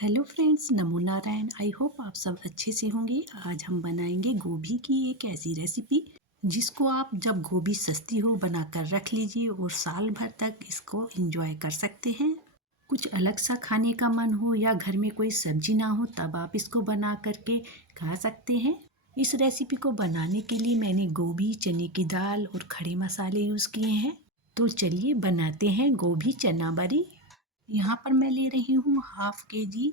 Hello friends, NaMo Narayan. I hope आप सब अच्छे से होंगे। आज हम बनाएंगे गोभी की एक ऐसी रेसिपी जिसको आप जब गोभी सस्ती हो बनाकर रख लीजिए और साल भर तक इसको एंजॉय कर सकते हैं। कुछ अलग सा खाने का मन हो या घर में कोई सब्जी ना हो तब आप इसको बना करके खा सकते हैं। इस रेसिपी को बनाने के लिए मैंने गोभी, चने की दाल और खड़े मसाले यूज़ किए हैं। तो चलिए बनाते हैं गोभी चना बरी। यहाँ पर मैं ले रही हूँ हाफ के जी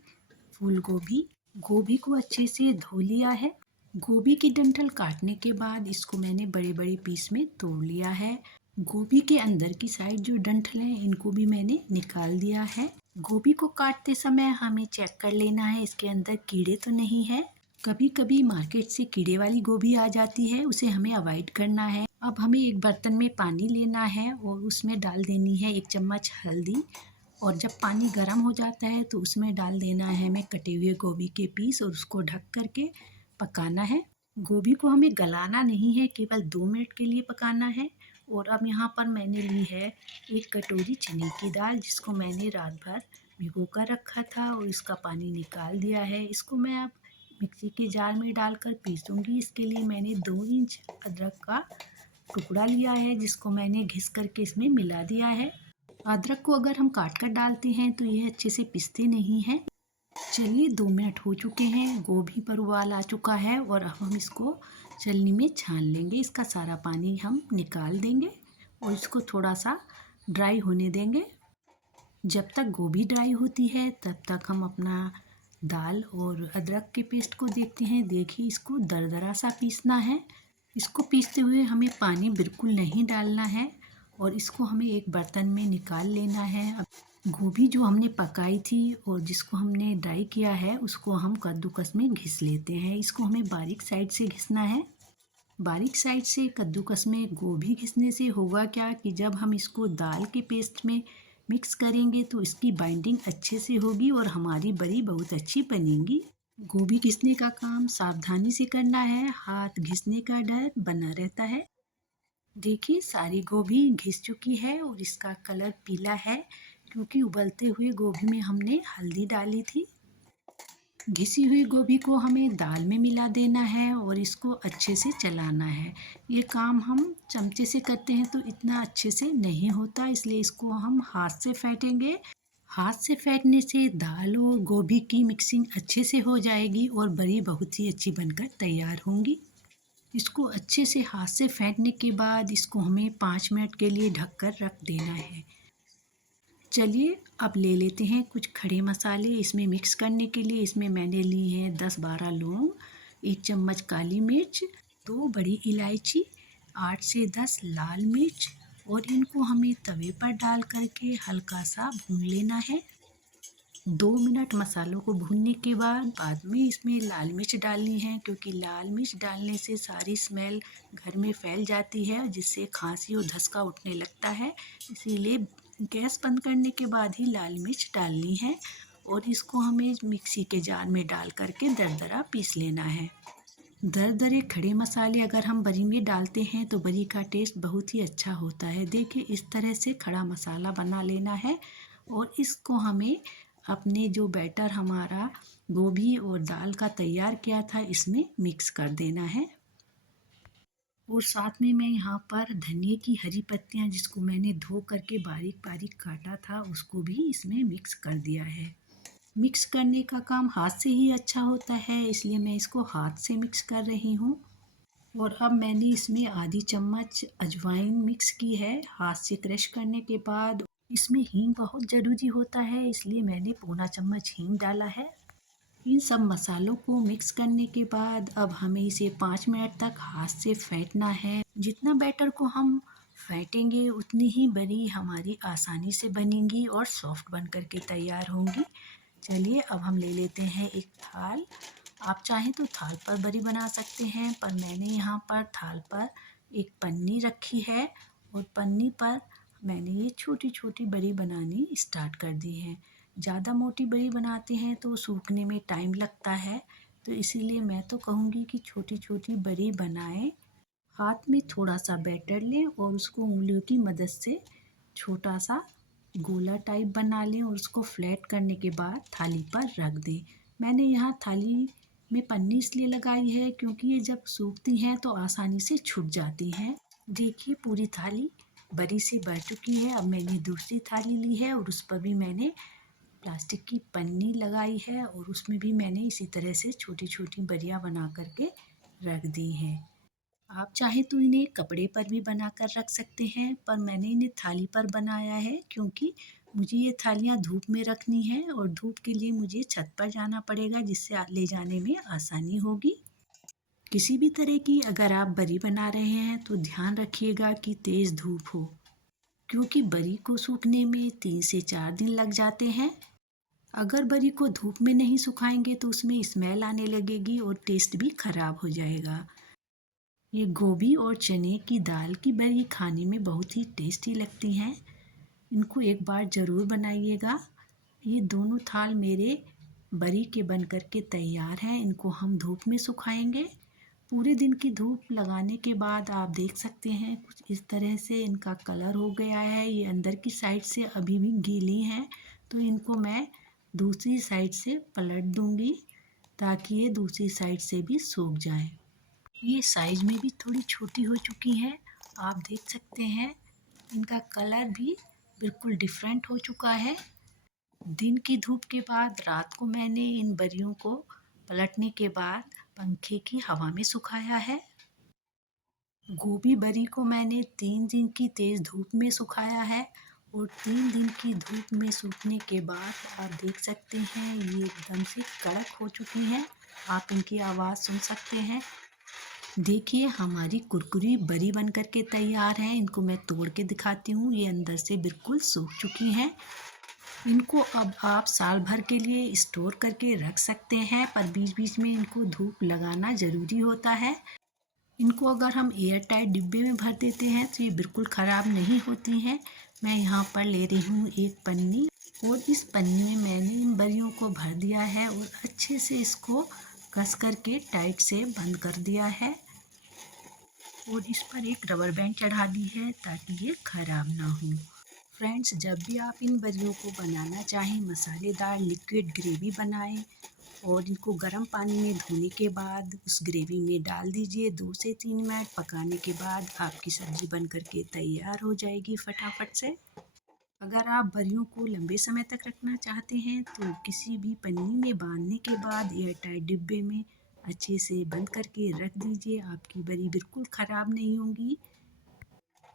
फूल गोभी। गोभी को अच्छे से धो लिया है। गोभी की डंठल काटने के बाद इसको मैंने बड़े बड़े पीस में तोड़ लिया है। गोभी के अंदर की साइड जो डंठल है इनको भी मैंने निकाल दिया है। गोभी को काटते समय हमें चेक कर लेना है इसके अंदर कीड़े तो नहीं है। कभी कभी मार्केट से कीड़े वाली गोभी आ जाती है, उसे हमें अवॉइड करना है। अब हमें एक बर्तन में पानी लेना है और उसमें डाल देनी है 1 चम्मच हल्दी। और जब पानी गर्म हो जाता है तो उसमें डाल देना है हमें कटे हुए गोभी के पीस और उसको ढक करके पकाना है। गोभी को हमें गलाना नहीं है, केवल 2 मिनट के लिए पकाना है। और अब यहाँ पर मैंने ली है 1 कटोरी चने की दाल जिसको मैंने रात भर भिगो कर रखा था और इसका पानी निकाल दिया है। इसको मैं अब मिक्सी के जार में डालकर पीसूँगी। इसके लिए मैंने 2 इंच अदरक का टुकड़ा लिया है जिसको मैंने घिस करके इसमें मिला दिया है। अदरक को अगर हम काट कर डालते हैं तो यह अच्छे से पिसते नहीं हैं। चलिए 2 मिनट हो चुके हैं, गोभी पर उबाल आ चुका है और अब हम इसको छलनी में छान लेंगे। इसका सारा पानी हम निकाल देंगे और इसको थोड़ा सा ड्राई होने देंगे। जब तक गोभी ड्राई होती है तब तक हम अपना दाल और अदरक के पेस्ट को देखते हैं। देखिए इसको दरदरा सा पीसना है। इसको पीसते हुए हमें पानी बिल्कुल नहीं डालना है और इसको हमें एक बर्तन में निकाल लेना है। अब गोभी जो हमने पकाई थी और जिसको हमने ड्राई किया है उसको हम कद्दूकस में घिस लेते हैं। इसको हमें बारीक साइड से घिसना है। बारीक साइड से कद्दूकस में गोभी घिसने से होगा क्या कि जब हम इसको दाल के पेस्ट में मिक्स करेंगे तो इसकी बाइंडिंग अच्छे से होगी और हमारी बरी बहुत अच्छी बनेगी। गोभी घिसने का काम सावधानी से करना है, हाथ घिसने का डर बना रहता है। देखिए सारी गोभी घिस चुकी है और इसका कलर पीला है क्योंकि उबलते हुए गोभी में हमने हल्दी डाली थी। घिसी हुई गोभी को हमें दाल में मिला देना है और इसको अच्छे से चलाना है। ये काम हम चमचे से करते हैं तो इतना अच्छे से नहीं होता, इसलिए इसको हम हाथ से फेंटेंगे। हाथ से फेंटने से दाल और गोभी की मिक्सिंग अच्छे से हो जाएगी और बड़ी बहुत ही अच्छी बनकर तैयार होंगी। इसको अच्छे से हाथ से फेंटने के बाद इसको हमें 5 मिनट के लिए ढककर रख देना है। चलिए अब ले लेते हैं कुछ खड़े मसाले इसमें मिक्स करने के लिए। इसमें मैंने ली हैं 10-12 लौंग, 1 चम्मच काली मिर्च, 2 बड़ी इलायची, 8 से 10 लाल मिर्च और इनको हमें तवे पर डाल करके हल्का सा भून लेना है। 2 मिनट मसालों को भूनने के बाद में इसमें लाल मिर्च डालनी है क्योंकि लाल मिर्च डालने से सारी स्मेल घर में फैल जाती है जिससे खांसी और धसका उठने लगता है। इसीलिए गैस बंद करने के बाद ही लाल मिर्च डालनी है और इसको हमें मिक्सी के जार में डाल करके दरदरा पीस लेना है। दरदरे खड़े मसाले अगर हम बरी में डालते हैं तो बरी का टेस्ट बहुत ही अच्छा होता है। देखिए इस तरह से खड़ा मसाला बना लेना है और इसको हमें अपने जो बैटर हमारा गोभी और दाल का तैयार किया था इसमें मिक्स कर देना है। और साथ में मैं यहाँ पर धनिए की हरी पत्तियाँ जिसको मैंने धो करके बारीक बारीक काटा था उसको भी इसमें मिक्स कर दिया है। मिक्स करने का काम हाथ से ही अच्छा होता है, इसलिए मैं इसको हाथ से मिक्स कर रही हूँ। और अब मैंने इसमें आधी चम्मच अजवाइन मिक्स की है हाथ से क्रश करने के बाद। इसमें हींग बहुत ज़रूरी होता है इसलिए मैंने पौना चम्मच हींग डाला है। इन सब मसालों को मिक्स करने के बाद अब हमें इसे 5 मिनट तक हाथ से फेंटना है। जितना बैटर को हम फेंटेंगे उतनी ही बरी हमारी आसानी से बनेंगी और सॉफ्ट बन करके तैयार होंगी। चलिए अब हम ले लेते हैं एक थाल। आप चाहें तो थाल पर बरी बना सकते हैं पर मैंने यहाँ पर थाल पर एक पन्नी रखी है और पन्नी पर मैंने ये छोटी छोटी बरी बनानी स्टार्ट कर दी है। ज़्यादा मोटी बरी बनाते हैं तो सूखने में टाइम लगता है, तो इसीलिए मैं तो कहूँगी कि छोटी छोटी बरी बनाएं। हाथ में थोड़ा सा बैटर लें और उसको उंगलियों की मदद से छोटा सा गोला टाइप बना लें और उसको फ्लैट करने के बाद थाली पर रख दें। मैंने यहाँ थाली में पन्नी इसलिए लगाई है क्योंकि ये जब सूखती हैं तो आसानी से छूट जाती हैं। देखिए पूरी थाली बरी से भर चुकी है। अब मैंने दूसरी थाली ली है और उस पर भी मैंने प्लास्टिक की पन्नी लगाई है और उसमें भी मैंने इसी तरह से छोटी छोटी बरियां बना करके रख दी हैं। आप चाहे तो इन्हें कपड़े पर भी बना कर रख सकते हैं, पर मैंने इन्हें थाली पर बनाया है क्योंकि मुझे ये थालियाँ धूप में रखनी है और धूप के लिए मुझे छत पर जाना पड़ेगा, जिससे ले जाने में आसानी होगी। किसी भी तरह की अगर आप बरी बना रहे हैं तो ध्यान रखिएगा कि तेज़ धूप हो, क्योंकि बरी को सूखने में 3 से 4 दिन लग जाते हैं। अगर बरी को धूप में नहीं सुखाएंगे तो उसमें स्मेल आने लगेगी और टेस्ट भी खराब हो जाएगा। ये गोभी और चने की दाल की बरी खाने में बहुत ही टेस्टी लगती हैं। इनको एक बार ज़रूर बनाइएगा। ये दोनों थाल मेरे बरी के बन कर के तैयार हैं। इनको हम धूप में सुखाएंगे। पूरे दिन की धूप लगाने के बाद आप देख सकते हैं कुछ इस तरह से इनका कलर हो गया है। ये अंदर की साइड से अभी भी गीली हैं, तो इनको मैं दूसरी साइड से पलट दूंगी ताकि ये दूसरी साइड से भी सूख जाए। ये साइज में भी थोड़ी छोटी हो चुकी हैं। आप देख सकते हैं इनका कलर भी बिल्कुल डिफरेंट हो चुका है। दिन की धूप के बाद रात को मैंने इन बरियों को पलटने के बाद पंखे की हवा में सुखाया है। गोभी बरी को मैंने 3 दिन की तेज़ धूप में सुखाया है और 3 दिन की धूप में सूखने के बाद आप देख सकते हैं ये एकदम से कड़क हो चुकी हैं। आप इनकी आवाज़ सुन सकते हैं। देखिए हमारी कुरकुरी बरी बन कर के तैयार है। इनको मैं तोड़ के दिखाती हूँ। ये अंदर से बिल्कुल सूख चुकी हैं। इनको अब आप साल भर के लिए स्टोर करके रख सकते हैं, पर बीच बीच में इनको धूप लगाना ज़रूरी होता है। इनको अगर हम एयर टाइट डिब्बे में भर देते हैं तो ये बिल्कुल ख़राब नहीं होती हैं। मैं यहाँ पर ले रही हूँ एक पन्नी और इस पन्नी में मैंने इन बरियों को भर दिया है और अच्छे से इसको कस करके टाइट से बंद कर दिया है और इस पर एक रबर बैंड चढ़ा दी है ताकि ये ख़राब ना हो। फ्रेंड्स, जब भी आप इन बरियों को बनाना चाहें मसालेदार लिक्विड ग्रेवी बनाएं और इनको गर्म पानी में धोने के बाद उस ग्रेवी में डाल दीजिए। 2 से 3 मिनट पकाने के बाद आपकी सब्ज़ी बन कर के तैयार हो जाएगी फटाफट से। अगर आप बरियों को लंबे समय तक रखना चाहते हैं तो किसी भी पन्नी में बांधने के बाद एयर टाइट डिब्बे में अच्छे से बंद करके रख दीजिए। आपकी बरी बिल्कुल ख़राब नहीं होंगी,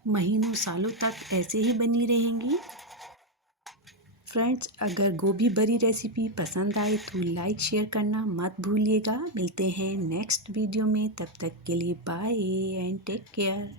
महीनों सालों तक ऐसे ही बनी रहेंगी। फ्रेंड्स, अगर गोभी बरी रेसिपी पसंद आए तो लाइक शेयर करना मत भूलिएगा। मिलते हैं नेक्स्ट वीडियो में, तब तक के लिए बाय एंड टेक केयर।